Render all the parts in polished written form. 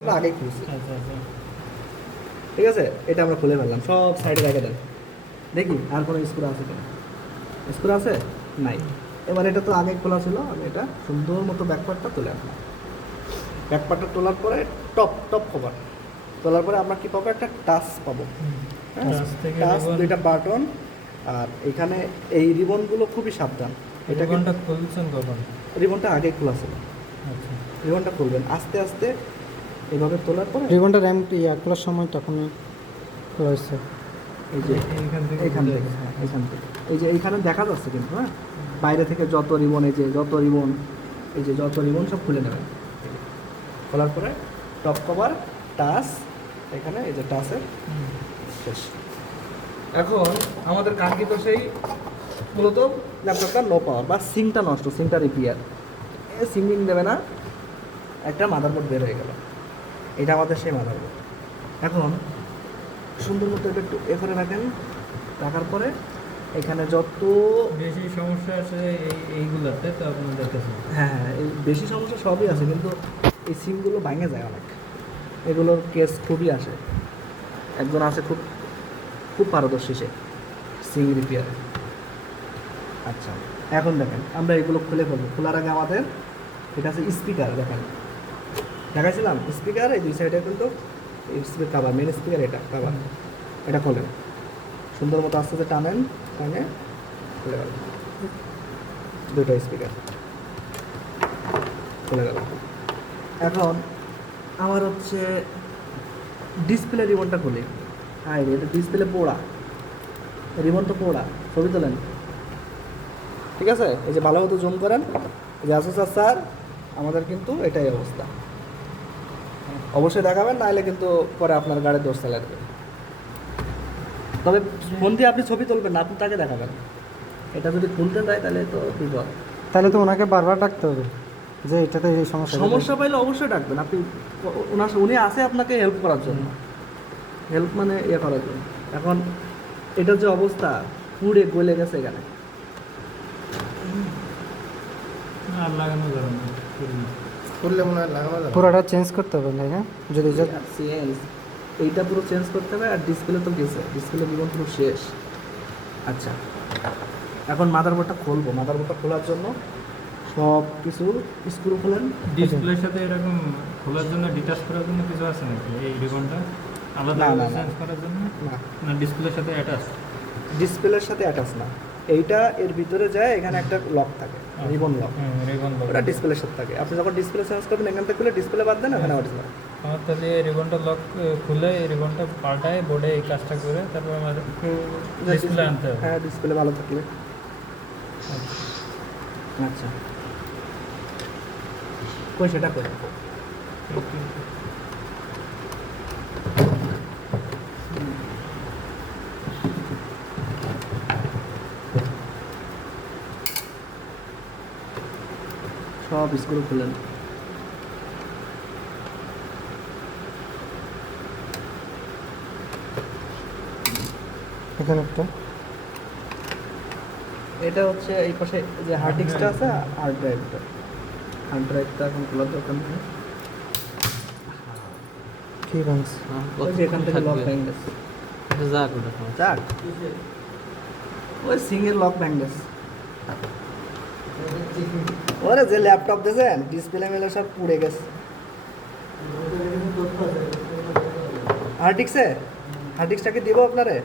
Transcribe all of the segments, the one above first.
আগে খুলছি। আচ্ছা আচ্ছা। ঠিক আছে, এটা আমরা খুলে ফেললাম, সব সাইডে রেখে দেন। দেখি আর কোনো স্ক্রু আছে কিনা। স্ক্রু আছে? নাই। এবার এটা তো আগে খোলা ছিল, আমি এটা সুন্দর মতো ব্যাকপার্টটা তুলে আনলাম। ব্যাকপার্টটা তোলার পরে টপ টপ কভার তোলার পরে আমরা কি পাবো, একটা টাচ পাবো। হ্যাঁ, টাচ থেকে টাচ, রিবন। দুইটা বাটন। আর এখানে এই রিবনগুলো খুবই সাবধান। এটা রিবনটা খুলছেন কখন? রিবনটা আগে খোলা ছিল। আচ্ছা। রিবনটা খুলবেন আস্তে আস্তে, এভাবে তোলার পরে রিবনটা র্যাম্প খোলার সময় তখনই খোলা হয়েছে। এই যে এইখান থেকে এইখান খুলে থেকে, গেছে। হ্যাঁ এইখান থেকে, এই যে এইখানে দেখা যাচ্ছে কিন্তু, হ্যাঁ বাইরে থেকে যত রিবন, এই যে যত রিবন, এই যে যত রিবন সব খুলে নেবেন। খোলার পরে টপ কভার, টাচ, এখানে এই যে টাচের হুম। শেষ। এখন আমাদের কাঙ্ক্ষিত সেই মূলত ল্যাপটপটা লো পাওয়ার বা সিংটা নষ্ট, সিংটা রিপেয়ার, সিঙ্গিং দেবে না, একটা মাদারবোর্ড বের হয়ে গেল। এটা আমাদের সেই মাদারবোর্ড। এখন সুন্দর মতো এটা একটু এ করে রাখেন। রাখার পরে এখানে যত, বেশি সমস্যা আছে এইগুলোতে তো আপনাদের কাছে। হ্যাঁ হ্যাঁ, এই বেশি সমস্যা সবই আছে, কিন্তু এই সিমগুলো ভাঙে যায় অনেক, এগুলোর কেস খুবই আসে। একজন আছে খুব খুব পারদর্শী, সে সিং রিপেয়ারে। আচ্ছা, এখন দেখেন আমরা এগুলো খুলে ফেলবো। খোলার আগে আমাদের এটা আছে স্পিকার, দেখেন দেখাইছিলাম স্পিকার, এই দুই সাইডে কিন্তু স্পিকার কাভার, মেন স্পিকার এটা কাভার। এটা খোলেন সুন্দর মতো, আস্তে আস্তে টানেন, টানে খুলে গেল। দুটো স্পিকার খুলে গেল। এখন আমার হচ্ছে ডিসপ্লে রিবনটা খুলি। হ্যাঁ, এটা ডিসপ্লে পোড়া, রিবন তো পোড়া, ছবি তোলেন। ঠিক আছে, এই যে ভালো মতো জুম করেন। এই যে আসুস স্যার, আমাদের কিন্তু এটাই অবস্থা। অবশ্যই দেখাবেন, নাহলে কিন্তু পরে আপনার গাড়ির দোষ চালিয়ে দেবে। তবে ফোন দিয়ে আপনি ছবি তুলবেন না, আপনি তাকে দেখাবেন। এটা যদি খুলতে দেয় তাহলে তো বিপদ। তাহলে তো ওনাকে বারবার ডাকতে হবে যে এটাতে এই সমস্যা। সমস্যা পাইলে অবশ্যই ডাকবেন আপনি। উনি আসে আপনাকে হেল্প করার জন্য, হেল্প মানে ইয়ে করার জন্য। এখন এটার যে অবস্থা, পুড়ে গলে গেছে এখানে। আর লাগানো যাবে না। করলে মনে হয় লাগানো যাবে। পুরোটা চেঞ্জ করতে হবে তাই না? যদি চেঞ্জ, এইটা পুরো চেঞ্জ করতে হবে। আর ডিসপ্লে তো গেছে, ডিসপ্লে জীবন পুরো শেষ। আচ্ছা, এখন মাদারবোর্ডটা খুলবো। মাদারবোর্ডটা খোলার জন্য সব কিছু স্ক্রু খোলেন। ডিসপ্লের সাথে এরকম খোলার জন্য ডিটাচ করার জন্য কিছু আছে নাকি এই রিবনটা আলাদা না, না, না। চেঞ্জ করার জন্য? না, না, ডিসপ্লের সাথে অ্যাটাচ। ডিসপ্লের সাথে অ্যাটাচ না, এইটা এর ভিতরে যায়, এখানে একটা লক থাকে, রিবন লক, রিবন ওটা ডিসপ্লের সাথে থাকে। আপনি যখন ডিসপ্লে চেঞ্জ করবেন, এখান থেকে খুলে ডিসপ্লে বাদ দেন, ওখানে অরিজিনাল। আমার তাহলে এই রিবনটা লক খুলে এই রিবনটা পাল্টায় বোর্ডে এই কাজটা করে তারপর আমার ডিসপ্লে আনতে হবে। হ্যাঁ, ডিসপ্লে ভালো থাকলে। আচ্ছা, কই সেটা করে সব স্ক্রু খুলেন। এখানে একটা এটা হচ্ছে এই পাশে যে হার্ড ডিস্কটা আছে, হার্ড ড্রাইভটা, হার্ড ড্রাইভটা এখন খোলার দরকার নেই। ঠিক আছে। ওই যে এখান থেকে লক ভেঙে গেছে, যাক ওই সিঙ্গেল লক ভেঙে গেছে। ওরে যে ল্যাপটপ দিয়েছেন, ডিসপ্লে মেলে সব পুড়ে গেছে। হার্ড ডিস্কে, হার্ড ডিস্কটাকে দিব আপনারে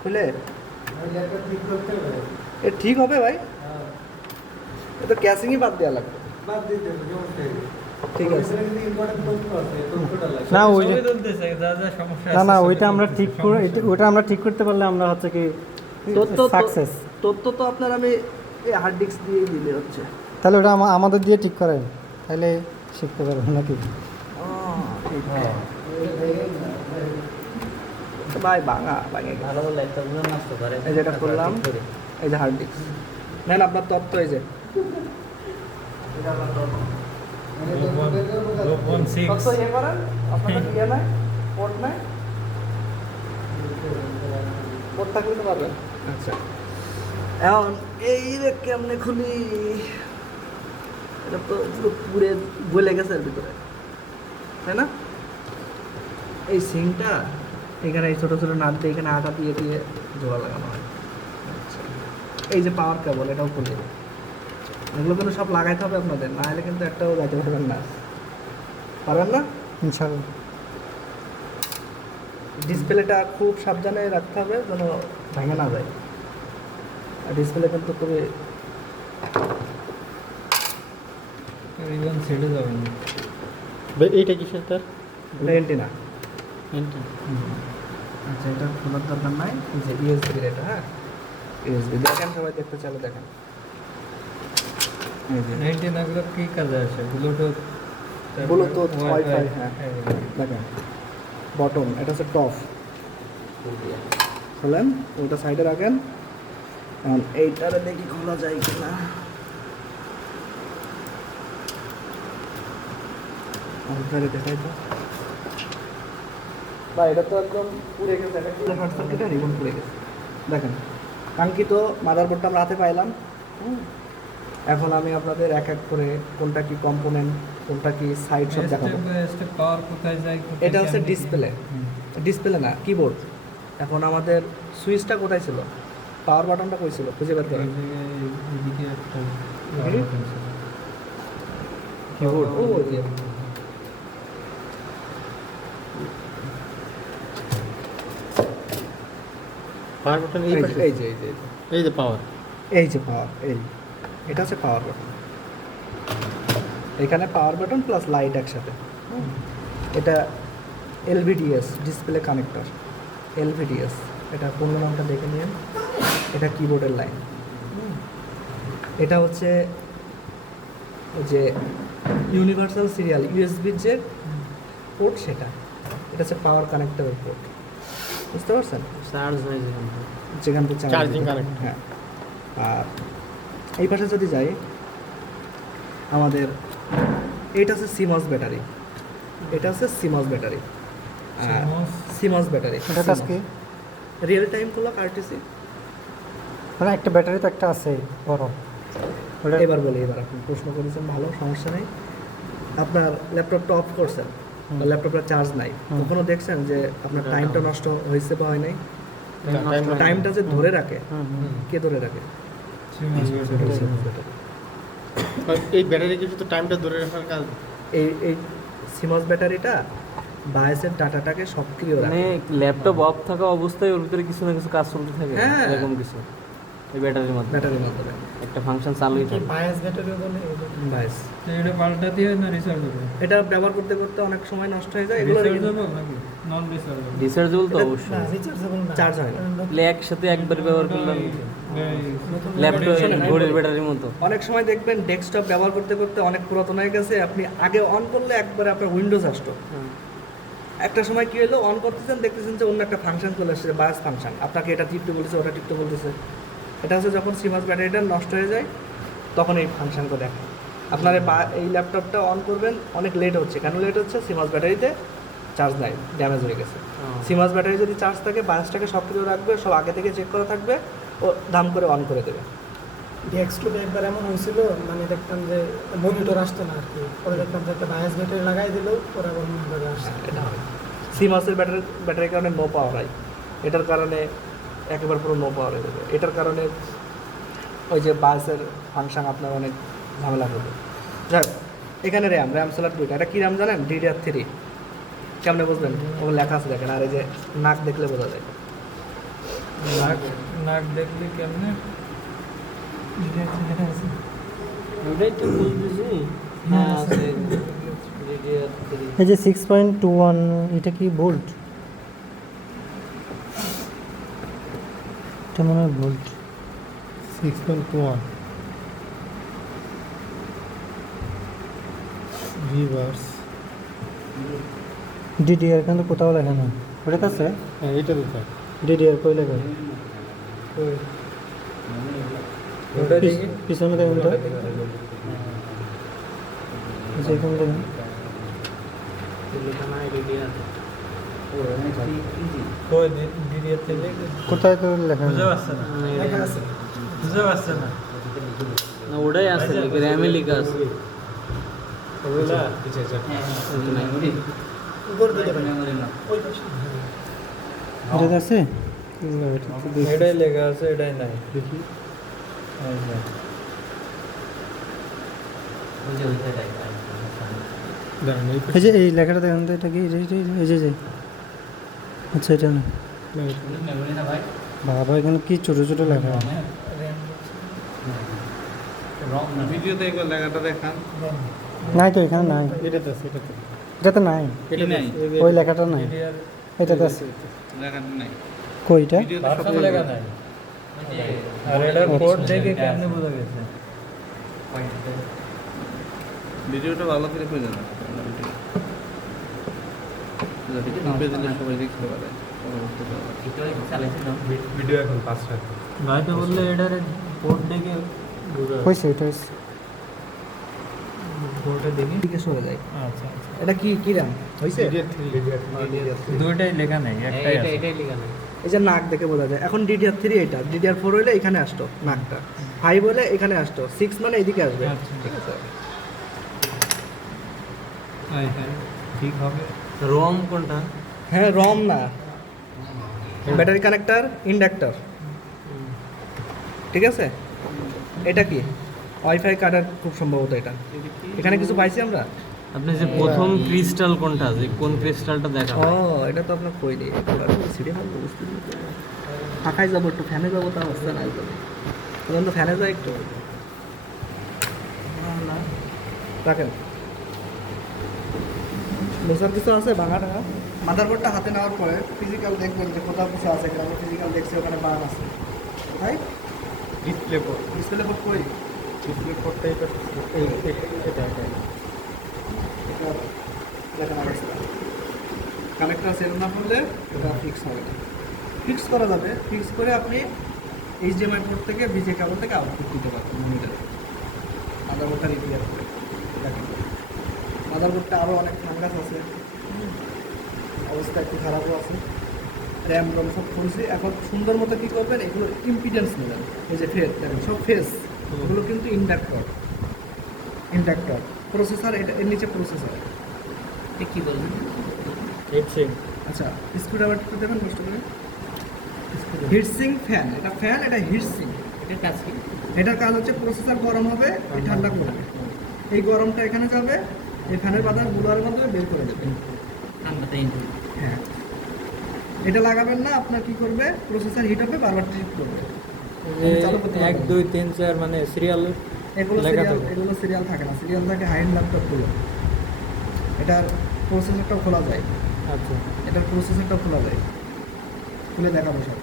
খুলে? এ ঠিক হবে ভাই, এ তো ক্যাসিংই বাদ দেওয়া লাগবে। ঠিক আছে, না ওই ছবি তুলতেছে যা যা সমস্যা না আছে না ছবি ওইটা আমরা তুলতেছে, ঠিক করে সমস্যা। ওইটা আমরা ঠিক করতে পারলে আমরা হচ্ছে কি তথ্য সাকসেস। তথ্য তো আপনার আমি এই হার্ড ডিস্ক দিয়েই দিলে হচ্ছে। তাহলে ওটা আমাদের দিয়ে ঠিক করেন, তাহলে শিখতে পারবো নাকি? ঠিক ভাই, ভাঙা ভাঙে গেছে। ভালো ল্যাপটপগুলো নষ্ট করে। এই যেটা করলাম, এই যে হার্ড ডিস্ক নেন আপনার তথ্য, এই যে গোপন 6 তথ্য ইয়ে করেন, আপনার কাছে ইয়ে নাই, পোর্ট নাই, পোর্ট থাকলে তো পারবেন। আচ্ছা, এখন এই রে কেমনে খুলি? এটা তো পুরো পুড়ে গলে গেছে এর ভিতরে, তাই না? এই সিংটা এখানে এই ছোটো ছোটো নাট দিয়ে এখানে আটা দিয়ে দিয়ে জোড়া লাগানো হয়। আচ্ছা, এই যে পাওয়ার কেবল এটাও খুলে এগুলো কিন্তু সব লাগাইতে হবে আপনাদের, না হলে কিন্তু একটাও যাইতে পারবেন না। পারবেন না? ইনশাল্লাহ। ডিসপ্লেটা খুব সাবধানে রাখতে হবে যেন ভেঙে না যায়। আর ডিসপ্লে কিন্তু খুবই রিবন ছেড়ে যাবে না। এইটা কিসের তার? এন্টিনা। আচ্ছা, এটা খোলার দরকার নাই। এই যে ইউএসবি এটা, হ্যাঁ ইউএসবি দেখেন, সবাই দেখতে চাইলে দেখেন। এই যে এন্টেনাগুলো কি কাজে আসে? ব্লুটুথ, ব্লুটুথ, ওয়াইফাই, হ্যাঁ দেখেন বটন, এটা হচ্ছে টপ। খোলেন, ওইটা সাইডে রাখেন। এখন এইটারে দেখি খোলা যায় কিনা। ওইটারে দেখাই তো। বা এটা তো একদম পুড়ে গেছে, এটা কি শর্ট সার্কিটে রিবন পুড়ে গেছে। দেখেন কাঙ্ক্ষিত মাদারবোর্ডটা আমরা হাতে পাইলাম। এখন আমি আপনাদের এক এক করে কোনটা কি কম্পোনেন্ট, কোনটা কি সাইড সব দেখাবো। পাওয়ার কোথায় যায়? এটা হচ্ছে ডিসপ্লে, ডিসপ্লে না কিবোর্ড। এখন আমাদের সুইচটা কোথায় ছিল, পাওয়ার বাটনটা কই ছিল, খুঁজে বের করেন। এদিকে একটা কিবোর্ড, ও যে পাওয়ার বাটন এই যে এই যে এই যে পাওয়ার, এই যে পাওয়ার, এই এটা হচ্ছে পাওয়ার বাটন। এখানে পাওয়ার বাটন প্লাস লাইট একসাথে। এটা এলভিডিএস ডিসপ্লে কানেক্টর, এলভিডিএস। এটা পূর্ণ নামটা দেখে নিন। এটা কিবোর্ডের লাইন। এটা হচ্ছে যে ইউনিভার্সাল সিরিয়াল ইউএসবির যে পোর্ট, সেটা এটা হচ্ছে পাওয়ার কানেক্টরের পোর্ট। বুঝতে পারছেন? চার্জ হয় যেখান থেকে চার্জিং কানেক্ট। হ্যাঁ। আর এই পাশে যদি যাই, আমাদের এটা হচ্ছে সিমস ব্যাটারি, এটা হচ্ছে সিমস ব্যাটারি। আর সিমস ব্যাটারি এটা কাজ কি? Real time clock RTC. মানে একটা ব্যাটারি তো একটা আছে বড়। এবার বলি, এবার আপনি প্রশ্ন করেছেন, ভালো, সমস্যা নেই। আপনার ল্যাপটপটা অফ করছেন বা ল্যাপটপটা চার্জ নাই, কখনো দেখছেন যে আপনার টাইমটা নষ্ট হয়েছে বা হয় নাই? টাইমটা যে ধরে রাখে, কে ধরে রাখে? এই ব্যাটারি কি শুধু টাইমটা ধরে রাখার কাজ? এই সিমস ব্যাটারিটা বায়াসের ডাটাটাকে সক্রিয় মানে রাখে। ল্যাপটপ অফ থাকা অবস্থায় ওর ভিতরে কিছু না কিছু কাজ চলতে থাকে, হ্যাঁ। এরকম কিছু এই ব্যাটারির মাধ্যমে ব্যাটারির মাধ্যমে একটা ফাংশন চালুই থাকে। বায়াস ব্যাটারি বলে বায়াস। তো এটা পাল্টাতে হয় না রিচার্জেবল? এটা ব্যবহার করতে করতে অনেক সময় নষ্ট হয়ে যায়। এগুলো রিচার্জেবল নাকি নন রিচার্জেবল? রিচার্জেবল তো এটা- অবশ্যই। রিচার্জেবল না। চার্জ হয় না। তাহলে একসাথে একবার ব্যবহার করলাম ল্যাপটপ ঘড়ির ব্যাটারির মতো। অনেক সময় দেখবেন ডেস্কটপ ব্যবহার করতে করতে অনেক পুরাতন হয়ে গেছে, আপনি আগে অন করলে একবারে আপনার উইন্ডোজ আসতো। একটা সময় কি হলো, অন করতেছেন দেখতেছেন যে অন্য একটা ফাংশন চলে আসছে, বায়াস ফাংশন, আপনাকে এটা টিপতে বলতেছে, ওটা টিপতে বলতেছে। এটা হচ্ছে যখন সিমাস ব্যাটারিটা নষ্ট হয়ে যায় তখন এই ফাংশনটা দেখে। আপনার এই ল্যাপটপটা অন করবেন, অনেক লেট হচ্ছে। কেন লেট হচ্ছে? সিমাস ব্যাটারিতে চার্জ নাই, ড্যামেজ হয়ে গেছে। সিমাস ব্যাটারি যদি চার্জ থাকে, বায়াসটাকে সক্রিয় রাখবে, সব আগে থেকে চেক করা থাকবে, ও দাম করে অন করে দেবে। ডেস্কটপে একবার এমন হয়েছিল, মানে দেখতাম যে মনিটর আসতো না আর কি, পরে দেখতাম যে একটা বায়াস ব্যাটারি লাগাই দিলেও পরে আবার মনিটরে আসছে। এটা হয় সিমাসের ব্যাটারির কারণে নো পাওয়ার হয়, এটার কারণে একেবারে পুরো নো পাওয়ার হয়ে যাবে। এটার কারণে ওই যে বাসের ফাংশন আপনার অনেক ঝামেলা হবে। যাক, এখানে র্যাম স্লট দুইটা। এটা কী র্যাম জানেন? DDR3। কেমনে বুঝবেন? ওগুলো লেখা আছে দেখেন। আর এই যে নাক দেখলে বোঝা যায়। নাক দেখলে কেমনে? ওটাই তো বলতেছি। হ্যাঁ আছে DDR3। এই যে 6.21 এটা কি ভোল্ট? এটা মনে হয় ভোল্ট। 6.21 রিভার্স ডিডিআর কিন্তু কোথাও লেখা নেই। ওটা কাছে? হ্যাঁ এটা লেখা। ডিডিআর কই লেখা? ওটা দেখি। পিছনে দেখুন তো। এখানে দেখুন। কই DDR থেকে কোথায় তো লেখা নেই। বুঝতে পারছেন না? লেখা আছে। বুঝতে পারছেন না? না ওটাই আছে, র্যামে লেখা আছে। ওগুলা ওটা নাই। করে দিলে ভাই ওই পাশে এটাতে আছে না এটা তো দেখি এটাই লেখা আছে, এটাই নাই। দেখি এই যে। দাঁড়ান এই যে এই লেখাটা দেখেন তো, এটা কি এই যে আচ্ছা এটা না বাবা, এখানে কি ছোট ছোট লেখা ভিডিওতে একবার লেখাটা দেখান। নাই তো, এখানে নাই, এটাতে আছে, এটাতে নাই, কি নাই? ওই লেখাটা নাই, DDR এটাতে আছে লেখাটা নাই কইটা ভিডিওতে সব ভার্সন লেখা নাই। আর এটার কোড দেখে কেমনে বোঝা গেছে? ভিডিওটা ভালো করে কই জানা সবাই দেখতে পারে। ভিডিও এখন 5 টাকা ভাই তো বললে এটার কোড দেখে বোঝা হইছে, এটা হইছে। কোডটা দেখি। দিকে সরে যায়। আচ্ছা আচ্ছা, এটা কি র্যাম হয়েছে? দুইটাই লেখা নাই, একটাই আছে। এই যে নাক দেখে বোঝা যায়। এখন DDR3 এটা, DDR4 হলে এখানে আসতো নাকটা, 5 হলে এখানে আসতো, 6 মানে এদিকে আসবে। আচ্ছা। ঠিক আছে? এইটাই ঠিক হবে। রোম কোনটা? হ্যাঁ, রম না, ব্যাটারি কানেক্টর, ইন্ডাক্টর। ঠিক আছে? এটা কি ওয়াইফাই কার্ডের খুব সম্ভবত এটা। এখানে কিছু পাইছি আমরা। আপনি যে প্রথম ক্রিস্টাল কোনটা, যে কোন ক্রিস্টালটা দেখা ও, এটা তো আপনার কই নেই। সিটি ভালো বুঝতে ফাঁকায় যাবো, একটু ফ্যানে যাবো, তা অবস্থা নাই তো। তখন তো ফ্যানে যায় একটু না রাখেন। বসার কিছু আছে ভাঙা টাঙা? মাদারবোর্ডটা হাতে নেওয়ার পরে ফিজিক্যাল দেখবেন যে কোথাও কিছু আছে কিনা। আমি ফিজিক্যাল দেখছি ওখানে বান আছে, তাই ডিসপ্লে বোর্ড, ডিসপ্লে বোর্ড কই? ডিসপ্লে বোর্ডটা এটা এটা কানেক্টর সেল না করলে এটা ফিক্স হবে না। ফিক্স করা যাবে, ফিক্স করে আপনি HDMI পোর্ট থেকে ভিজে কেবল থেকে আউটপুট দিতে পারবেন মনিটরে। মাদারবোর্ডটা রিপেয়ার করে দেখেন। মাদারবোর্ডটা আরও অনেক ফাঙ্গাস আছে, অবস্থা একটু খারাপও আছে। র্যাম রম সব খুলছি। এখন সুন্দর মতো কী করবেন, এগুলো ইম্পিডেন্স নেবেন। এই যে ফেস দেখেন, সব ফেস, এগুলো কিন্তু ইন্ডাক্টর প্রসেসর। এটা এর নিচে প্রসেসর। কি বলবেন? হিটসিং। আচ্ছা, স্ক্রুড্রাইভার একটু দেবেন কষ্ট করে। হিটসিং ফ্যান, এটা ফ্যান, এটা হিটসিং। এটার কাজ কি? এটার কাজ হচ্ছে প্রসেসর গরম হবে, এই ঠান্ডা করবে। এই গরমটা এখানে যাবে, এই ফ্যানের বাতাস বুলারের মাধ্যমে বের করে দেবে। ঠান্ডাতে হ্যাঁ, এটা লাগাবেন না, আপনার কি করবে, প্রসেসর হিট হবে, বারবার ট্রিপ করবে। চালু করতে 1 পারবেন 2 3 4 মানে সিরিয়াল এগুলো লেখা সিরিয়াল, থাকে। এগুলো সিরিয়াল থাকে না, সিরিয়াল থাকে হাইড ল্যাপটপগুলো। এটার প্রসেসরটাও খোলা যায়, আচ্ছা। এটার প্রসেসরটাও খোলা যায়, খুলে দেখাবো সব।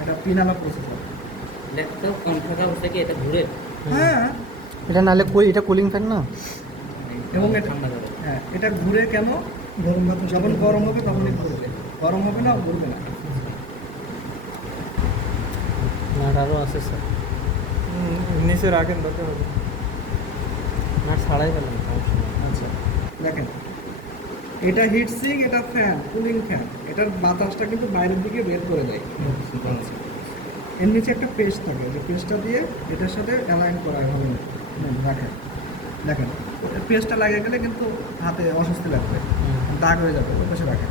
এটা পিনালা প্রসেসর। ল্যাপটপ অন থাকা অবস্থায় কি এটা ঘুরে? হ্যাঁ, এটা নালে এটা কুলিং ফ্যান না? এবং এটা ঠান্ডা যাবে। হ্যাঁ, এটা ঘুরে কেন, গরম বাতাস যখন গরম হবে তখনই ঘুরবে, গরম হবে না ঘুরবে না। না আরও আছে স্যার, নিচে রাখেন, দরকার হবে না ছাড়াই পেলাম। আচ্ছা দেখেন, এটা হিটসিং, এটা ফ্যান, কুলিং ফ্যান। এটার বাতাসটা কিন্তু বাইরের দিকে বের করে দেয়। এর নিচে একটা পেস্ট থাকে, যে পেস্টটা দিয়ে এটার সাথে অ্যালাইন করা হবে না। দেখেন দেখেন, পেস্টটা লাগিয়ে গেলে কিন্তু হাতে অস্বস্তি লাগবে, দাগ হয়ে যাবে। ওই পাশে রাখেন।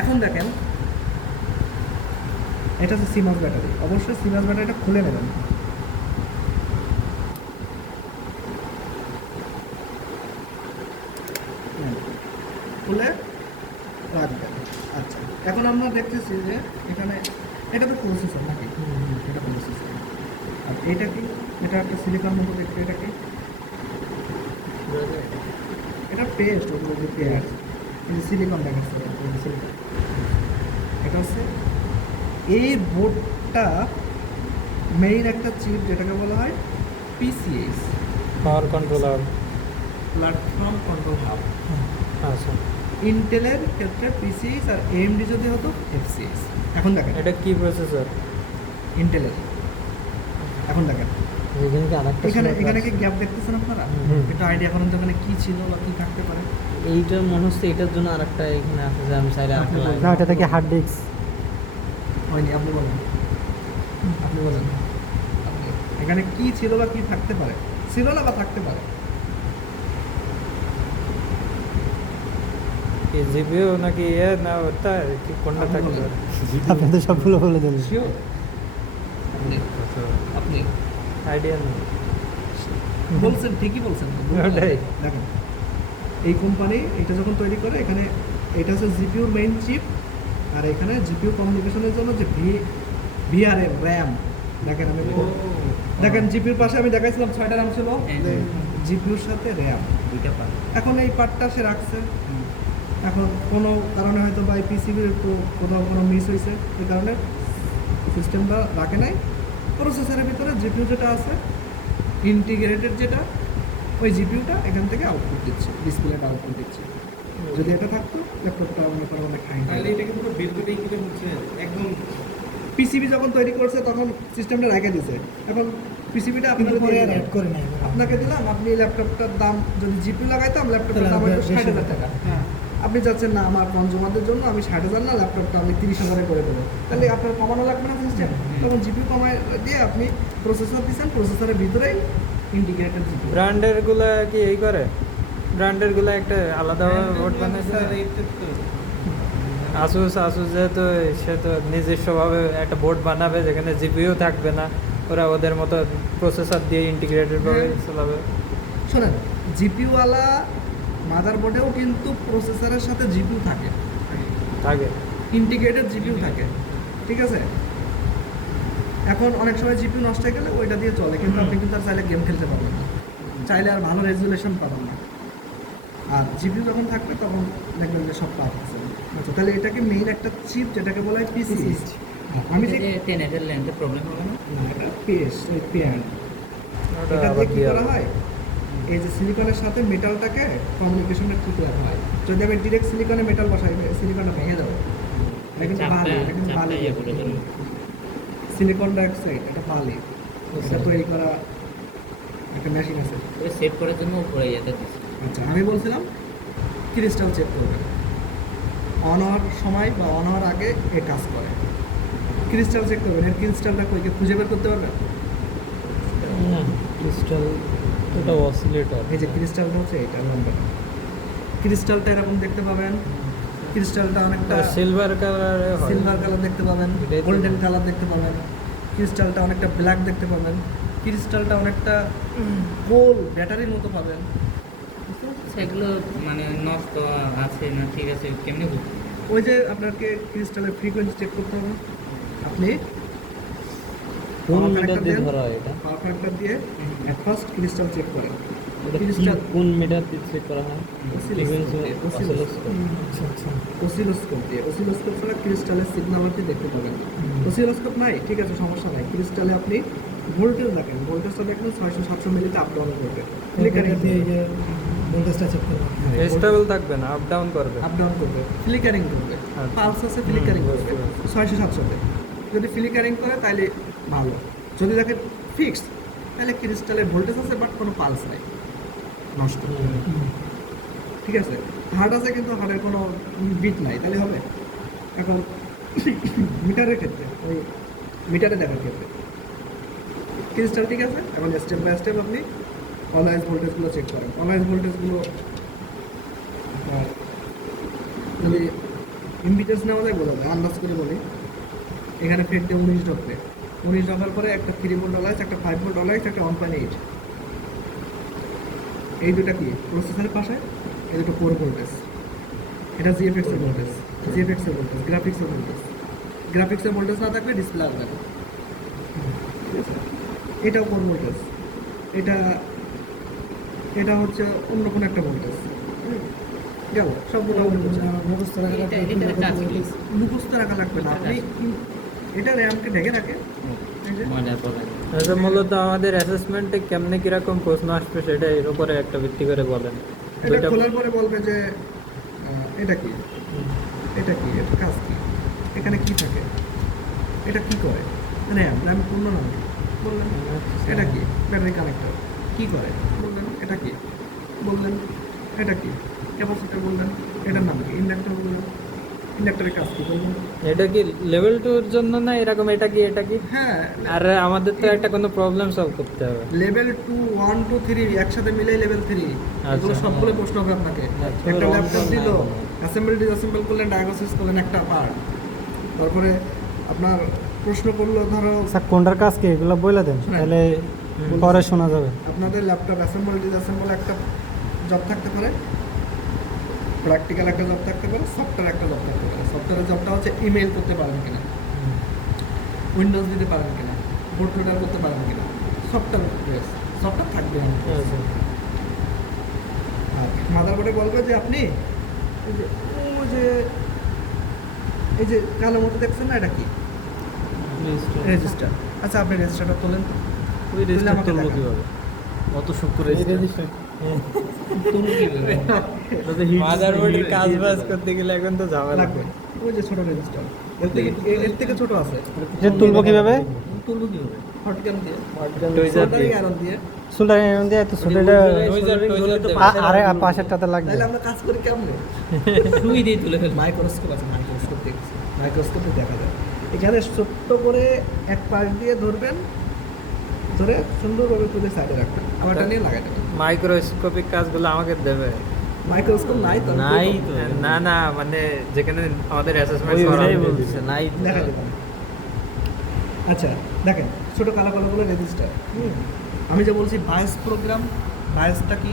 এখন দেখেন, এটা হচ্ছে সিমাস ব্যাটারি। অবশ্যই সিমাস ব্যাটারিটা খুলে নেবেন। খুলে রাখবেন। আচ্ছা, এখন আমরা দেখতেছি যে এখানে এটা তো প্রসেসর নাকি? এটা প্রসেসর। আর এটা কি? এটা একটা সিলিকন মতো দেখতে। এটা কি? এটা পেস্ট, ওগুলো যে পেয়ার, এই যে সিলিকন দেখাচ্ছে, এটা হচ্ছে এই বোর্ডটা মেইন একটা চিপ, যেটাকে বলা হয় PCS, পাওয়ার কন্ট্রোলার। Platform control hub. আচ্ছা, ইন্টেলের ক্ষেত্রে PCS, আর AMD যদি হতো FCS। এখন দেখেন এটা কি প্রসেসর? ইন্টেলের। এখন দেখেন এখানে কি আরেকটা এখানে এখানে কি গ্যাপ দেখতেছেন আপনারা? একটু আইডিয়া করুন তো এখানে কি ছিল বা কি থাকতে পারে। এইটার মনে হচ্ছে এটার জন্য আরেকটা এখানে আছে, যে আমি চাইলে আরেকটা না, এটা থেকে হার্ড ডিস্ক। হয়নি, আপনি বলেন, আপনি বলেন এখানে কি ছিল বা কি থাকতে পারে, ছিল না বা থাকতে পারে। কি জিপিও নাকি না ওটা কি কোনটা থাকবে? আপনি তো সবগুলো বলে দিলেন। শিওর আপনি আইডিয়া নেই। বলছেন, ঠিকই বলছেন। ওটাই। দেখেন এই কোম্পানি এটা যখন তৈরি করে, এখানে এটা হচ্ছে জিপিউর মেইন চিপ, আর এখানে জিপিউ কমিউনিকেশনের জন্য যে ভিআরএম র্যাম, দেখেন আমি দেখেন জিপিউর পাশে আমি দেখাইছিলাম 6টা র্যাম ছিল, জিপিউর সাথে র্যাম 2টা পার্ট। এখন এই পার্টটা সে রাখছে, এখন কোনো কারণে হয়তো বা পিসিবির একটু কোথাও কোনো মিস হয়েছে, এই কারণে সিস্টেমটা রাখে নাই। প্রসেসরের ভিতরে জিপিউ যেটা আছে ইন্টিগ্রেটেড, যেটা ওই জিপিউটা এখান থেকে আউটপুট দিচ্ছে, ডিসপ্লেটা আউটপুট দিচ্ছে। যদি এটা থাকতো ল্যাপটপটা অনেক অনেক হাই। তাহলে এটা কিন্তু বিলকুলই কি হচ্ছে একদম পিসিবি যখন তৈরি করছে তখন সিস্টেমটা রেখে দিছে। এখন পিসিবিটা কিন্তু আপনাকে পরে দিয়ে আর দিলাম। অ্যাড করে নাই আপনাকে দিলাম, আপনি এই ল্যাপটপটার দাম যদি জিপিউ লাগাইতাম, ল্যাপটপের দাম হয়তো 60,000 টাকা। হ্যাঁ আপনি চাচ্ছেন না আমার কনজুমারদের জন্য আমি 60,000 না, ল্যাপটপটা আমি 30,000 করে দেবো, তাহলে আপনার কমানো লাগবে না সিস্টেম। তখন জিপিউ কমায় দিয়ে আপনি প্রসেসর দিচ্ছেন, প্রসেসরের ভিতরেই ইন্টিগ্রেটেড জিপিউ। ব্র্যান্ডের গুলা কি এই করে? ব্র্যান্ডের গুলা একটা আলাদা বোর্ড বানাইছে। স্যার এইটা তো আসুস যেহেতু সে তো নিজস্বভাবে একটা বোর্ড বানাবে যেখানে জিপিও থাকবে না, ওরা ওদের মতো প্রসেসর দিয়ে ইন্টিগ্রেটেড ভাবে চালাবে। শোনেন, জিপিউওয়ালা মাদারবোর্ডেও কিন্তু প্রসেসরের সাথে জিপিউ থাকে, থাকে। ইন্টিগ্রেটেড জিপিউ থাকে, ঠিক আছে? এখন অনেক সময় জিপিউ নষ্ট হয়ে গেলে ওইটা দিয়ে চলে, কিন্তু আপনি কিন্তু আর চাইলে গেম খেলতে পারবেন না, চাইলে আর ভালো রেজুলেশন পাবেন না। আর জিপিউ যখন থাকবে তখন দেখবেন যে সব পাওয়া আছে। আচ্ছা, তাহলে এটাকে মেইন একটা চিপ যেটাকে বলা হয় পিসি। আমি যে 10 ল্যান্ডে প্রবলেম হবে না? না, এটা পিএস, ওই পিএন, ওটা এটা আবার দিয়ে কি দিয়ে করা হয়, এই যে সিলিকনের সাথে মেটালটাকে কমিউনিকেশনে ঠিক রাখা হয়। যদি আমি ডিরেক্ট সিলিকনে মেটাল বসাই, সিলিকনটা ভেঙে যাবে। এটা কিন্তু বালি, এটা কিন্তু বালি, সিলিকন ডাইঅক্সাইড, এটা বালি, এটা তৈরি করা একটা মেশিন আছে। সেভ করার জন্য উপরে যেতে দিচ্ছে। আচ্ছা, আমি বলছিলাম ক্রিস্টাল চেক করবে, অন হওয়ার সময় বা অন হওয়ার আগে এ কাজ করে। ক্রিস্টাল চেক করবেন, এর ক্রিস্টালটা কইকে খুঁজে বের করতে পারবেন? ক্রিস্টাল ওটা অসিলেটর। এই যে ক্রিস্টালটা হচ্ছে এটা লম্বাটা, ক্রিস্টালটা এরকম দেখতে পাবেন। ক্রিস্টালটা অনেকটা সিলভার কালারে হয়। সিলভার কালার দেখতে পাবেন, এটাই তো গোল্ডেন কালার দেখতে পাবেন, ক্রিস্টালটা অনেকটা ব্ল্যাক দেখতে পাবেন, ক্রিস্টালটা অনেকটা গোল ব্যাটারির মতো পাবেন। সেগুলো মানে নষ্ট আছে না ঠিক আছে কেমনি বুঝবো? ওই যে আপনাকে ক্রিস্টালের ফ্রিকোয়েন্সি চেক করতে হবে। আপনি কোন power মিটার connector দিয়ে দেন, ধরা হয় এটা? পাওয়ার কানেক্টর দিয়ে ফার্স্ট ক্রিস্টাল চেক করেন। ওটা কি ক্রিস্টাল কোন মিটার দিয়ে চেক করা হয়? অসিলোস্কোপ দিয়ে, অসিলোস্কোপ ছাড়া ক্রিস্টালের সিগন্যাল আপনি দেখতে পাবেন। অসিলোস্কোপ নাই, ঠিক আছে, সমস্যা নাই। ক্রিস্টালে আপনি ভোল্টেজ দেখেন, ভোল্টেজটা দেখেন 600-700 মিলিতে আপ ডাউন করবে, ফ্লিকারিং দিয়ে এই যে ভোল্টেজটা চেক করবো। স্টেবল থাকবে না, আপ ডাউন করবে। আপ ডাউন করবে, ফ্লিকারিং করবে, আচ্ছা। পালস আছে, ফ্লিকারিং হুম, করবে বুঝতে 600-700-তে। যদি ফ্লিকারিং করে তাহলে ভালো, যদি দেখেন ফিক্সড তাহলে ক্রিস্টালের ভোল্টেজ আছে বাট কোনো পালস নাই, নষ্ট। ঠিক আছে, হার্ড আছে কিন্তু হার্ডের কোনো বিট নাই, তাহলে হবে। এখন মিটারের ক্ষেত্রে, ওই মিটারে দেখার ক্ষেত্রে ক্রিস্টাল ঠিক আছে। এখন স্টেপ বাই স্টেপ আপনি অনলাইন ভোল্টেজগুলো চেক করেন। অনলাইন ভোল্টেজগুলো আপনার যদি ইম্পিডেন্স নেওয়া যায় বোঝা যায়, আন্দাজ করে বলি। এখানে ফেটতে 19 ঢোকবে, 19 ঢোকার পরে একটা 3 ভোল্ট অলাইস, একটা 5 ভোল্ট অলাইস, একটা 1.8। এই দুটা কি প্রসেসরের পাশে, এই দুটো কোর ভোল্টেজ। এটা জিএফএক্স এর ভোল্টেজ, জিএফএক্স এর ভোল্টেজ, গ্রাফিক্স এর ভোল্টেজ। গ্রাফিক্সের ভোল্টেজ না থাকলে ডিসপ্লে আসবে না, ঠিক আছে? এটাও কোর ভোল্টেজ, এটা এটা হচ্ছে অন্য কোনো একটা ভোল্টেজ। গেল সবগুলো ভোল্টেজ। মুখস্থ রাখা লাগবে, এটা টাচ কি? মুখস্থ রাখা লাগবে না, আপনি এটা র্যামকে ঢেকে রাখে। এই যে মজার প্রবলেম। এটা মূলত আমাদের অ্যাসেসমেন্টে কেমনে কিরকম প্রশ্ন আসবে সেটা এর উপরে একটা ভিত্তি করে বলেন। এটা দুইটা খোলার পরে বলবে যে এটা কি, এটা কি, এটা কাজ কি, এখানে কি থাকে, এটা কি করে, র্যাম, র্যাম পূর্ণ নাম কি বললেন, এটা কি, ব্যাটারি কানেক্টর কি করে বললেন, এটা কি বললেন, এটা কি, ক্যাপাসিটর বললেন, এটার নাম কি, ইন্ডাক্টর বললেন, ইন্ডাক্টরের কাজ কি বললেন। এটা কি লেভেল 2 এর জন্য না এরকম এটা কি এটা কি? হ্যাঁ, আর আমাদের তো একটা কোনো প্রবলেম সলভ করতে হবে। লেভেল 2, 1, 2, 3 একসাথে মিলে লেভেল 3, এগুলো আচ্ছা। সবগুলো প্রশ্ন হবে আপনাকে। আচ্ছা। একটা ল্যাপটপ দিল, অ্যাসেম্বল ডিসঅ্যাসেম্বল করলেন, ডায়াগনোসিস করলেন একটা পার্ট, তারপরে আপনার প্রশ্ন করলো ধরো স্যার কোনটার কাজ কি এগুলো বলে দেন, শোনেন। তাহলে পরে শোনা যাবে। আপনাদের ল্যাপটপ অ্যাসেম্বল ডিসঅ্যাসেম্বল একটা জব থাকতে পারে, প্র্যাকটিক্যাল একটা জব থাকতে পারে, সফটওয়্যার একটা জব থাকতে পারে। সফটওয়্যারের জবটা হচ্ছে ইমেল করতে পারেন কিনা, উইন্ডোজ দিতে পারেন কিনা, বোর্ড লোডার করতে পারেন কিনা, সফটওয়্যার সফটওয়্যার থাকবে। আর মাদারবোর্ডে বলবে যে আপনি এই যে ও যে এই যে কালো মতো দেখছেন না, এটা কি রেজিস্টার। আচ্ছা আপনি রেজিস্টারটা তোলেন তো। ওই রেজিস্টার আমাকে তুলবো দেখান। কিভাবে? অত সূক্ষ্ম রেজিস্টার তুলবো কিভাবে? তাতে heat মাদারবোর্ডের heat- কাজ heat- বাজ করতে গেলে এখন তো ঝামেলা লাগবে ওই যে ছোট রেজিস্টার, এর থেকে ছোট আছে। যে তুলবো কিভাবে? তুলবো কিভাবে? হটগান দিয়ে, টয়জার দিয়ে। সোল্ডারিং আয়রন দিয়ে। সুলটার এরকম দিয়ে এত ছোট এটা আরে পাশেরটাতে লাগবে। তাহলে আমরা কাজ করি কেমনে? সুই দিয়ে তুলে ফেলবো। মাইক্রোস্কোপ আছে, মাইক্রোস্কোপ দেখছি, মাইক্রোস্কোপে দেখা যায়। এখানে ছোট্ট করে এক পাশ দিয়ে ধরবেন, ধরে সুন্দরভাবে তুলে সাইডে রাখবেন, আবার এটা নিয়ে লাগাই দেবেন। মাইক্রোস্কোপিক কাজগুলো আমাকে দেবে। মাইক্রোস্কোপ নাই তো, নাই তো। না না, মানে যেখানে আমাদের অ্যাসেসমেন্ট ওই করা ওটাই হবে। বলতেছে, নাই তো। দেখা দেবেন। আচ্ছা দেখেন ছোট কালো কালো গুলো রেজিস্টার। আমি যে বলছি বায়োস প্রোগ্রাম, বায়োসটা কি?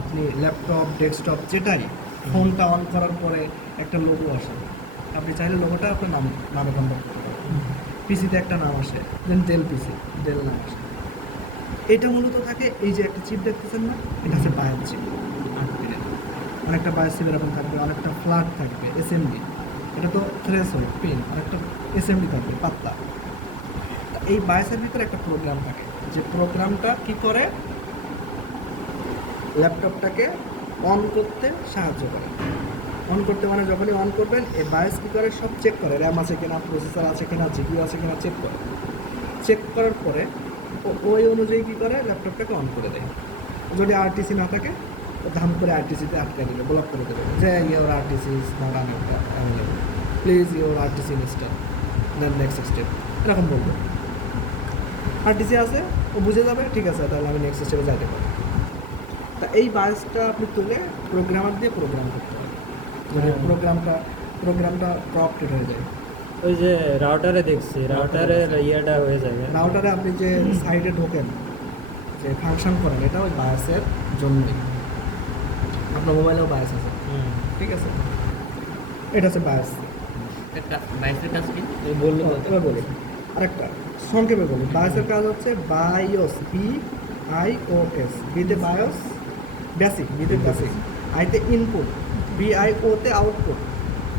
আপনি ল্যাপটপ ডেস্কটপ যেটাই ফোনটা অন করার পরে একটা লোগো আসে, আপনি চাইলে লোগোটা আপনার নামে কনভার্ট করতে পারেন। পিসিতে একটা নাম আসে, যেন ডেল পিসি, ডেল নাম আসে। এটা মূলত থাকে এই যে একটা চিপ দেখতেছেন না, এটা হচ্ছে বায়োস চিপ। অনেকটা বায়োস চিপ এরকম থাকবে, অনেকটা ফ্ল্যাট থাকবে, এসএমডি। এটা তো থ্রেস হয় পিন, অনেকটা এসএমডি থাকবে পাতলা। তা এই বায়োসের ভিতরে একটা প্রোগ্রাম থাকে, যে প্রোগ্রামটা কি করে ল্যাপটপটাকে অন করতে সাহায্য করে। অন করতে মানে যখনই অন করবেন এই বায়োস কী করে সব চেক করে, র্যাম আছে কিনা, প্রসেসর আছে কিনা, জিপিইউ আছে কিনা চেক করে। চেক করার পরে ওই অনুযায়ী কী করে ল্যাপটপটাকে অন করে দেয়। যদি আরটিসি না থাকে তো ধাম করে আরটিসিতে আটকে দিলে, ব্লক করে দেবে যে your RTC is not available, please your RTC install, then next step, এরকম বলবে। আরটিসি আছে, ও বুঝে যাবে ঠিক আছে তাহলে আমি নেক্সট স্টেপে যাইতে পারি। তা এই বায়োসটা আপনি তুলে প্রোগ্রামার দিয়ে প্রোগ্রাম করতে পারেন, মানে প্রোগ্রামটা প্রপটেড হয়ে যায়। ওই যে রাউটারে দেখছি, রাউটারের ইয়েটা হয়ে যাবে। রাউটারে আপনি যে সাইডে ঢোকেন, যে ফাংশন করেন, এটা ওই বায়োসের জন্যই। আপনার মোবাইলেও বায়োস আছে, ঠিক আছে? এটা হচ্ছে বায়োস। একটা বাইশের কাজ কি? এই বললো, এবার বলি আরেকটা সংক্ষেপে বলি। বায়োসের কাজ হচ্ছে বায়োস, BIOS, বিতে বায়োস বেসিক, বিতে বেসিক, আইতে ইনপুট, BIOতে আউটপুট,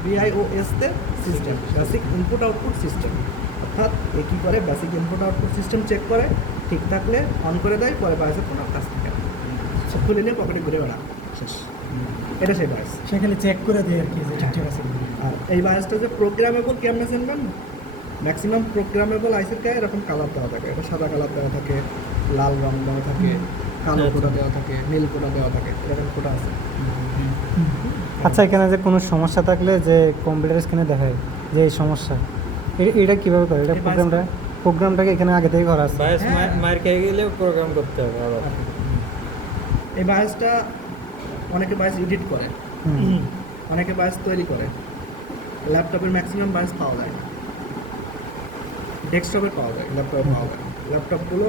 BIOSতে system, basic input output system. অর্থাৎ এ কী করে basic input output system check করে, ঠিক থাকলে অন করে দেয়, পরে বায়োসের কোনো কাজ থাকে না, সব খুলে নিয়ে পকেটে ঘুরে বেড়া, শেষ। এটা সেই বায়োস। সেখানে চেক করে দিই আর কি যে ঠিকঠাক আছে কিনা। আর এই বায়োসটা যে প্রোগ্রামেবল কেমনে চিনবেন? ম্যাক্সিমাম প্রোগ্রামেবল আইসির গায়ে এরকম কালার দেওয়া থাকে, এটা সাদা কালার দেওয়া থাকে, লাল রং দেওয়া থাকে, কালো কোটা দেওয়া থাকে, নীল কোটা দেওয়া থাকে, এরকম কোটা আছে। আচ্ছা এখানে যে কোনো সমস্যা থাকলে যে কম্পিউটার স্ক্রিনে দেখায় যে এই সমস্যা, এটা কীভাবে করে? এটা এই প্রোগ্রামটাকে এখানে আগে থেকে করা আছে। বায়োস হ্যাঁ। মার খেয়ে গেলেও প্রোগ্রাম করতে হবে আবার। এই বায়োসটা অনেকে বায়োস এডিট করে, হুম। অনেকে বায়োস তৈরি করে। ল্যাপটপের ম্যাক্সিমাম বায়োস পাওয়া যায় না, ডেস্কটপে পাওয়া যায়, ল্যাপটপে পাওয়া যায় না। ল্যাপটপগুলো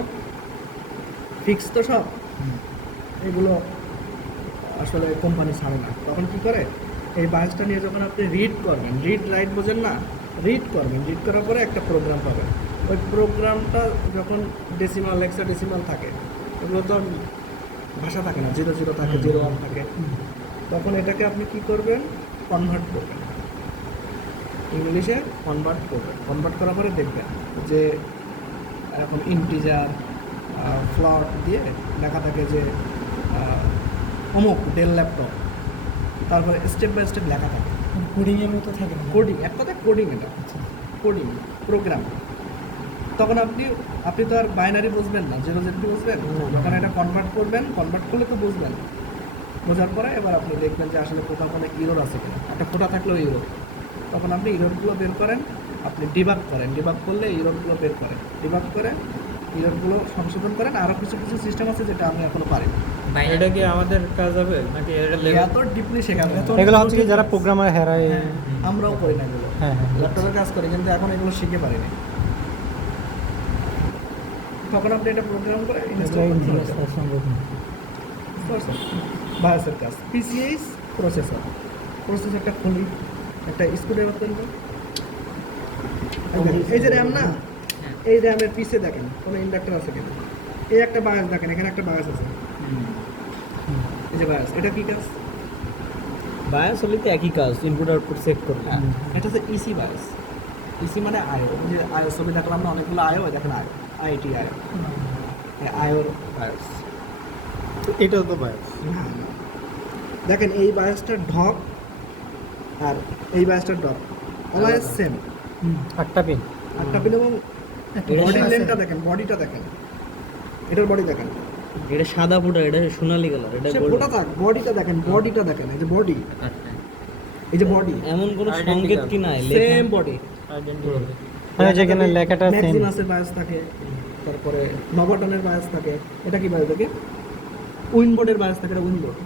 ফিক্স তো সব, এগুলো আসলে কোম্পানি ছাড়ে না। তখন কি করে এই বায়োসটা নিয়ে যখন আপনি রিড করবেন, রিড রাইট বোঝেন না, রিড করবেন, রিড করার পরে একটা প্রোগ্রাম পাবেন। ওই প্রোগ্রামটা যখন ডেসিমাল হেক্সাডেসিমাল থাকে, এগুলো তো আর ভাষা থাকে না, 00 থাকে, 01 থাকে, তখন এটাকে আপনি কি করবেন কনভার্ট করবেন, ইংলিশে কনভার্ট করবেন। কনভার্ট করার পরে দেখবেন যে এখন ইন্টিজার ফ্লট দিয়ে লেখা থাকে যে অমুক ডেল ল্যাপটপ, তারপরে স্টেপ বাই স্টেপ লেখা থাকে, কোডিংয়ের মতো থাকে না। কোডিং, এক কথায় কোডিং, এটা কোডিং প্রোগ্রাম। তখন আপনি তো আর বাইনারি বুঝবেন না, 0Z বুঝবেন, যখন এটা কনভার্ট করবেন, কনভার্ট করলে তো বুঝবেন, বোঝার পরে এবার আপনি দেখবেন যে আসলে কোথাও কোনো ইরোর আছে কিনা, একটা ফোটা থাকলেও ইরোর, তখন আপনি ইরোরগুলো বের করেন, আপনি ডিবাগ করেন, ডিবাগ করলে ইরোরগুলো বের করেন, ডিবাগ করে এররগুলো সংশোধন করেন। আরও কিছু কিছু সিস্টেম আছে যেটা আমি এখনো পারি না। এটা কি আমাদের কাজ হবে নাকি এটা এত ডিপলি শেখাবে না। এগুলো হচ্ছে কি যারা প্রোগ্রামার হেরায়। হ্যাঁ, আমরাও করি না এগুলো, হ্যাঁ হ্যাঁ ল্যাপটপে কাজ করি কিন্তু এখন এগুলো শিখে পারিনি। তখন আপনি এটা প্রোগ্রাম করে ইনস্টল করতে পারবেন। সম্ভব না। বায়োসের কাজ পিসিএইচ প্রসেসর, প্রসেসরটা খুলি, একটা স্ক্রুড্রাইভার তুলব। এই যে র্যাম না, এই র্যামের পিছে দেখেন কোনো ইন্ডাক্টর আছে কিনা। এই একটা বায়াস দেখেন, এখানে একটা বায়াস আছে, এই যে বায়াস, এটা কি কাজ? বায়াস হলে তো একই কাজ, ইনপুট আউটপুট চেক করবে। হ্যাঁ, এটা হচ্ছে ইসি বায়াস। ইসি মানে আয়ো, যে আয়ো ছবি দেখলাম না অনেকগুলো আয়ো, দেখেন আয়ো, আইটি আয়ো, আয়োর বায়াস। এটাও তো বায়াস। দেখেন এই বায়াসটার ঢক আর এই বায়াসটার ঢক অলওয়েজ সেম, একটা পিন। একটা পিন। এবং বডি লেনটা দেখেন, বডিটা দেখেন, এটার বডি দেখেন, এটা সাদা ফুটা, এটা সোনালী কালার, এটা সে গোল্ড। ফোটা থাক, বডিটা দেখেন, বডিটা দেখেন, এই যে বডি, এই যে বডি এমন কোনো সংকেত কি নাই সেম বডি। মানে যেখানে লেখাটা সেম। ম্যাক্সিমাসের বায়াস থাকে, তারপরে নবাটনের বায়াস থাকে। এটা কি বায়াস থাকে? উইনবোর্ডের বায়াস থাকে, এটা উইনবোর্ড।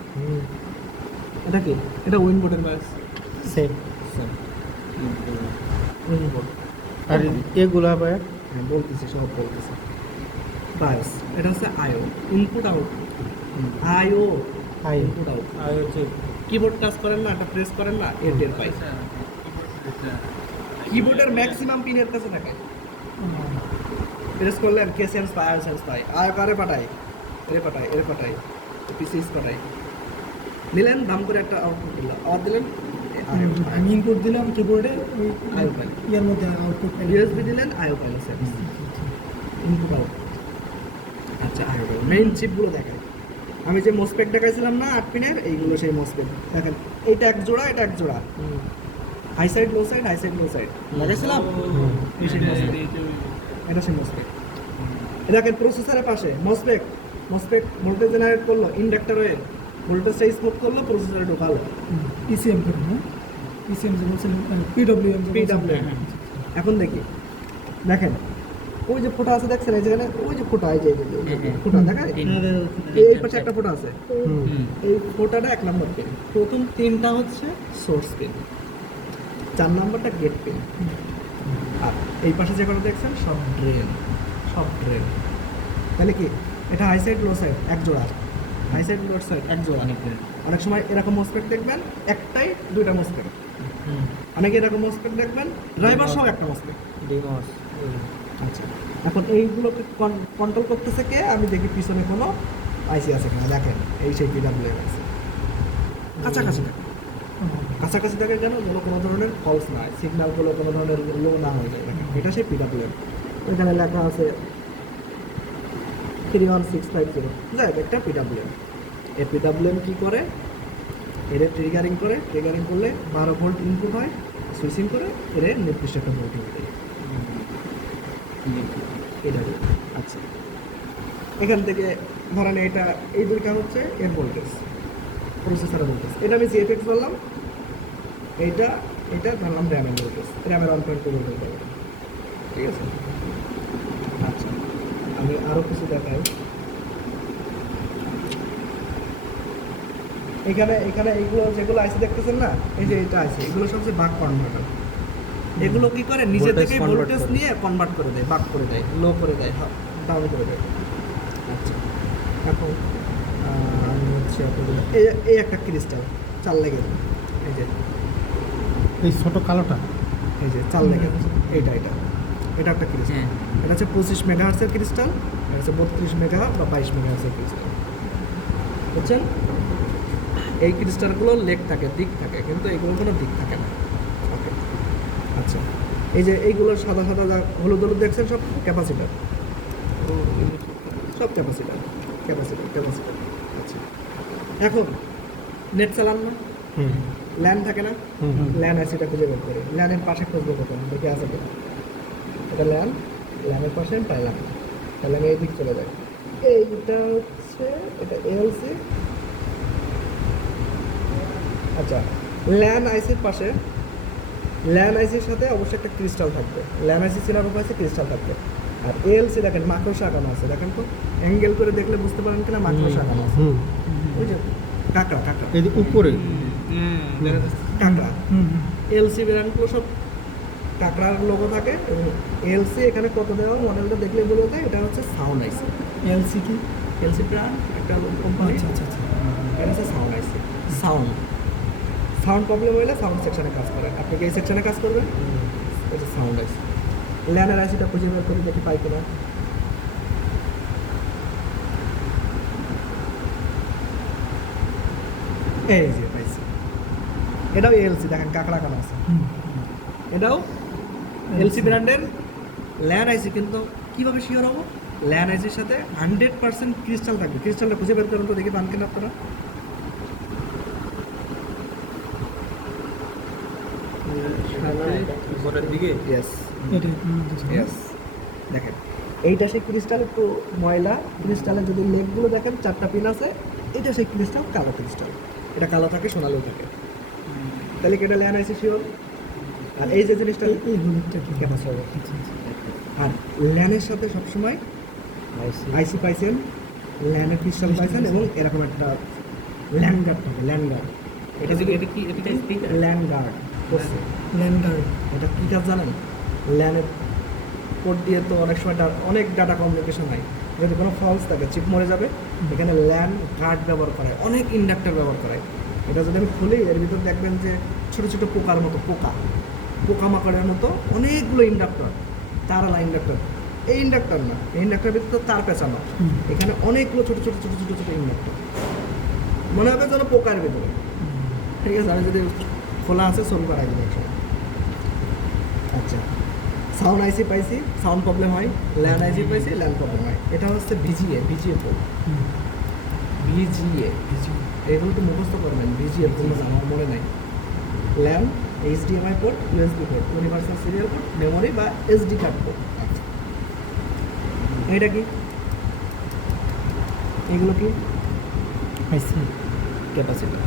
এটা কি? এটা উইনবোর্ডের বায়াস, সেম। উইনবোর্ড। আর এগুলা বায়াস হ্যাঁ বলতেছি, সব বলতেছি। বায়াস এটা হচ্ছে IO, input output. IO, I. Input out. আর হচ্ছে কিবোর্ড টাচ করেন না, এটা প্রেস করেন না, এর টের পাই। কিবোর্ডের ম্যাক্সিমাম পিন এর কাছে থাকে। প্রেস করলেন কে সেন্স পায়, আয় সেন্স পায়, আয় কারে পাঠায়, এরে পাঠায়, এরে পাঠায়, পিসিএস পাঠায়। নিলেন দাম করে একটা আউটপুট দিল, আবার দিলেন আমি ইনপুট দিলাম কিবোর্ডে, ওই আয়ো পাইল। ইয়ার মধ্যে আউটপুট ইউএসবি দিলেন, আয়ো পাইল সেন্স, ইনপুট আউটপুট। আচ্ছা, আয়ো পাইল। মেইন চিপগুলো দেখায়। আমি যে মোসপেক দেখাইছিলাম না 8 পিনের, এইগুলো সেই মোসপেক। দেখেন এইটা এক জোড়া, এটা এক জোড়া, হাই সাইড লো সাইড, হাই সাইড লো সাইড লাগাইছিলাম। এই সেই মোসপেক, এটা সেই মোসপেক। দেখেন প্রসেসরের পাশে মোসপেক, মোসপেক ভোল্টেজ জেনারেট করলো, ইন্ডাক্টর ওয়েল ভোল্টেজটা স্মুথ করলো, প্রসেসরে ঢোকালো। পিসিএম করে না, পিসিএম যে বলছিলেন, পিডব্লিউএম। পিডব্লিউ। এখন দেখি, দেখেন ওই যে ফোটা আছে দেখছেন, এই যেখানে ওই যে ফোটা, এই যে ফোটা দেখায়, এই পাশে একটা ফোটা আছে। এই ফোটাটা 1 নম্বর পিন। প্রথম 3টা হচ্ছে সোর্স পিন, 4 নম্বরটা গেট পিন, আর এই পাশে যে কটা দেখছেন সব ড্রেন, সব ড্রেন। তাহলে কি এটা হাই সাইড লো সাইড এক জোড়া, হাই সাইড লো সাইড এক জোড়া। অনেক সময় এরকম মোসপেক দেখবেন একটাই 2টা মোসপেক, অনেকে এরকম মোসপেক দেখবেন ড্রাইভার সহ একটা মোসপেক। আচ্ছা, এখন এইগুলোকে কন্ট্রোল করতেছে কে? আমি দেখি পিছনে কোনো আইসি আছে কিনা। দেখেন এই সেই পিডব্লিউ আছে, কাছাকাছি থাকে, কাছাকাছি থাকে কেন? যেন কোনো ধরনের ফলস না হয়, সিগন্যালগুলো কোনো ধরনের লো না হয়ে যায়। দেখেন এটা সেই পিডব্লিউ, এখানে লেখা আছে 31650, যাই একটা পিডব্লিউ। এই পিডব্লিউ কী করে? এর ট্রিগারিং করে, ট্রিগারিং করলে 12 ভোল্ট ইনপুট হয়, সুইচিং করে এর নির্দিষ্ট একটা ভোল্টেজ দেয়। এটা আচ্ছা, এখান থেকে ধরেন এটা এই দুইটা হচ্ছে এর ভোল্টেজ, প্রসেসরের ভোল্টেজ। এটা আমি জিএফএক্স বললাম, এইটা এটা ধরলাম র্যামের ভোল্টেজ, র্যামের 1.2 ভোল্টেজ বললাম, ঠিক আছে। আচ্ছা, আমি আরও কিছু দেখাই। এখানে এখানে এইগুলো যেগুলো আইসি দেখতেছেন না, এই যে এটা আইসি, এগুলো সবচেয়ে বাক কনভার্টার। এগুলো কি করে? নিজে থেকে ভোল্টেজ নিয়ে কনভার্ট করে দেয়, বাক করে দেয়, লো করে দেয়, ডাউন করে দেয়। আচ্ছা, এখন আমি হচ্ছে এই একটা ক্রিস্টাল চাল লেগে যায়, এই যে এই ছোট কালোটা, এই যে চাল লেগে গেছে, এটা এটা এটা একটা ক্রিস্টাল। এটা হচ্ছে 25 মেগাহার্টসের ক্রিস্টাল, এটা হচ্ছে 32 মেগাহার্টস বা 22 মেগাহার্টসের ক্রিস্টাল, বুঝছেন? এই ক্রিস্টালগুলো লেগ থাকে, দিক থাকে, কিন্তু এগুলো কোনো দিক থাকে না। ওকে, আচ্ছা, এই যে এইগুলো সাদা সাদা হলুদ হলুদ দেখছেন, সব ক্যাপাসিটার, সব ক্যাপাসিটার, ক্যাপাসিটার, ক্যাপাসিটার। আচ্ছা, এখন নেট চালান না, ল্যান থাকে না, ল্যান অ্যাসিটা খুঁজে বের করে, ল্যানের পাশে খুঁজবে কোথাও, দেখে আছে কিনা। এটা ল্যান, ল্যানের পাশে পাইলাম, তাহলে আমি এই দিক চলে যাই। এইটা হচ্ছে এটা এলসি। আচ্ছা, ল্যান আইসির পাশে, ল্যান আইসির সাথে অবশ্যই একটা ক্রিস্টাল থাকবে। ল্যান আইসি চেনার উপায় আছে, ক্রিস্টাল থাকবে। আর এএলসি দেখেন মাকড়সা আঁকানো আছে, দেখেন তো অ্যাঙ্গেল করে দেখলে বুঝতে পারেন কিনা মাকড়সা আঁকানো আছে। ওই যে কাঁকড়া কাঁকড়া এই যে উপরে কাঁকড়া এলসি ব্র্যান্ডগুলো সব কাঁকড়ার লোগো থাকে এবং এলসি এখানে কত দেওয়া মডেলটা দেখলে বলে দেয় এটা হচ্ছে সাউন্ড আইসি। এলসি কি? এলসি ব্র্যান্ড একটা কোম্পানি, আচ্ছা আচ্ছা আচ্ছা। এটা হচ্ছে সাউন্ড আইসি। সাউন্ড প্রবলেম হলে সাউন্ড সেকশনে কাজ করে, আপনি কি এই সেকশনে কাজ করবেন? এটা সাউন্ড আইসি। ল্যানের আইসিটা খুঁজে বের করি দেখি পাই কিনা। এই যে পাইছি, এটাও এলসি দেখেন কাঁকড়া কানা আছে, এটাও এলসি ব্র্যান্ডের ল্যান আইসি। কিন্তু কীভাবে শিওর হবো? ল্যান আইসির সাথে 100% ক্রিস্টাল থাকবে। ক্রিস্টালটা খুঁজে বের করেন তো দেখি পান কিনা আপনারা। উপরের দিকে ইয়েস এটাই ইয়েস, দেখেন এইটা সেই ক্রিস্টাল একটু ময়লা। ক্রিস্টালের যদি লেগগুলো দেখেন 4টা পিন আছে, এটা সেই ক্রিস্টাল কালো ক্রিস্টাল, এটা কালো থাকে সোনালিও থাকে। তাহলে কি এটা ল্যান আইসি শিওর? আর এই যে জিনিসটা এই হলুদটা কি? ক্যাপাসিটর। আর ল্যানের সাথে সবসময় আইসি পাইছেন, ল্যানের ক্রিস্টাল পাইছেন এবং এরকম একটা ল্যান্ড গার্ড থাকে, ল্যান্ড গার্ড। এটা যদি এটা কি এটা স্পিকার ল্যান্ড গার্ড করছে, ল্যান্ডার। এটা কী কাজ জানেন? ল্যানের কোড দিয়ে তো অনেক সময় অনেক ডাটা কমিউনিকেশন হয়, যদি কোনো ফলস থাকে চিপ মরে যাবে, এখানে ল্যান্ড গার্ড ব্যবহার করা হয়, অনেক ইন্ডাক্টর ব্যবহার করা হয়। এটা যদি আমি খুলি এর ভিতর দেখবেন যে ছোটো ছোটো পোকার মতো পোকামাকড়ের মতো অনেকগুলো ইন্ডাক্টর, তারালা ইন্ডাক্টর। এই ইন্ডাক্টর না, এই ইন্ডাক্টর ভিতরে তো তার পেঁচানো, এখানে অনেকগুলো ছোটো ছোটো ছোটো ছোটো ছোটো ইন্ডাক্টর, মনে হবে যেন পোকার ভিতরে। ঠিক আছে, আমি যদি খোলা আছে ছবি পাঠাই দেবো একসময়। আচ্ছা, সাউন্ড আইসি পাইছি, সাউন্ড প্রবলেম হয়। ল্যান আইসি পাইছি, ল্যান প্রবলেম হয়। এটা হচ্ছে ভিজিএ পোর্ট। ভিজিএ এগুলো তো মুখস্থ করবেন, ভিজিএ কোনো আমার মনে নাই। LAN, HDMI port, USB port, universal serial port, memory বা এসডি কার্ড পোর্ট। আচ্ছা, এটা কি? এগুলো কি? আইসি ক্যাপাসিটার।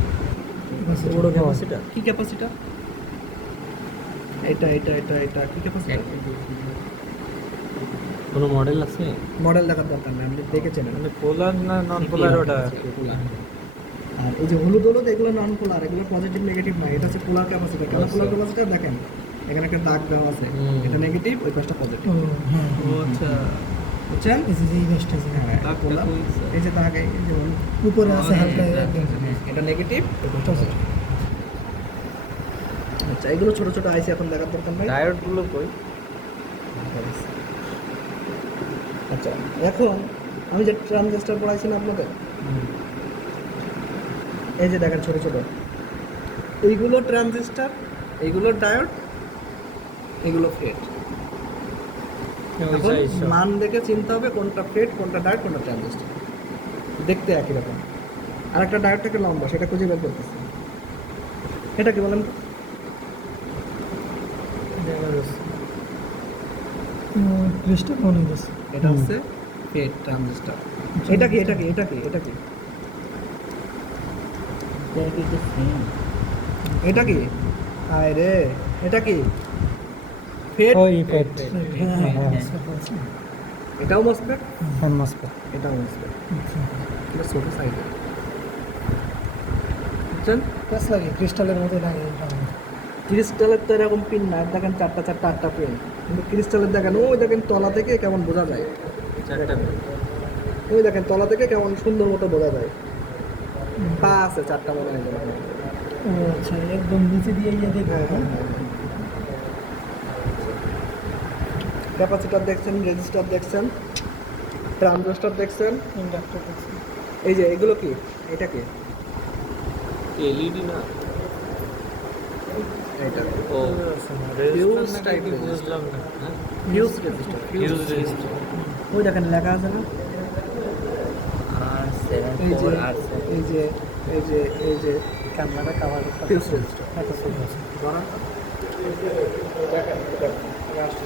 বড় ক্যাপাসিটার। কি ক্যাপাসিটার? এটা কি ক্যাপাসিটার? কোনো মডেল আছে? মডেল দেখার দরকার নেই, আপনি দেখেছেন। মানে পোলার না নন পোলার ওটা? আর এই যে হলুদ এগুলো নন পোলার, এগুলো পজিটিভ নেগেটিভ নয়, এটা হচ্ছে পোলার ক্যাপাসিটার। কেন পোলার ক্যাপাসিটার? দেখেন এখানে একটা দাগ দেওয়া আছে, এটা নেগেটিভ, ওই পাশটা পজিটিভ। ও হ্যাঁ, ও আচ্ছা, বুঝছেন? এই যে এই গাছটা যে হ্যাঁ, দাগটা পোলার, কইছে। এই যে দাগ, এই যে উপরে আছে হালকা একদম। এটা নেগেটিভ, ওই পাশটা পজিটিভ। আচ্ছা, এগুলো ছোট ছোট আইসি এখন দেখার দরকার নাই। ডায়োডগুলো কই? আচ্ছা, এখন আমি যে ট্রানজিস্টর পড়াইছি না আপনাদের, এই যে দেখেন ছোট ছোট, এইগুলো ট্রানজিস্টর, এইগুলো ডায়োড, এগুলো ফেট। এখন মান দেখে চিনতে হবে কোনটা ফেট, কোনটা ডায়োড, কোনটা ট্রানজিস্টর। দেখতে একই রকম। আর একটা ডায়োডটাকে লম্বা, সেটা খুঁজে বের করতেছে। এটা কি বলেন? ক্রিস্টাল মনে হচ্ছে। এটা হচ্ছে ফেট ট্রানজিস্টর। এটা কি? এটা কি? এটা কি? এটা কি? এটা কি? আয় রে, এটা কি? ফেট। ও ইফেক্ট এটাও মসফেট, মসফেট। এটাও মসফেট। এটা ছোট সাইজের, বুঝছেন? কাজ লাগে ক্রিস্টালের মতো লাগে এটা। ক্রিস্টালের তো এরকম পিন না, দেখেন 4টা পিন, কিন্তু ক্রিস্টালের দেখেন ওই দেখেন তলা থেকে কেমন বোঝা যায়, চারটা ওই দেখেন তলা থেকে কেমন সুন্দর মতো বোঝা যায়। পা আছে 4টা মনে হয়। ও আচ্ছা, একদম নিচে দিয়ে ইয়ে দেখবে। হ্যাঁ। ক্যাপাসিটর দেখছেন, রেজিস্টার দেখছেন, ট্রানজিস্টর দেখছেন, ইন্ডাক্টর দেখছি। এই যে এগুলো কি? এটা কি? এলইডি না? এটা ও Fuse রেজিস্টার type নাকি resistor। বুঝলাম না। Fuse register. Fuse register. ওই দেখেন লেখা আছে না, এই যে এই যে এই যে এই যে ক্যামেরাটা কাভার ফিউজ রেজিস্টার। এত সুন্দর। দেখেন, দেখেন, আমি আসছি।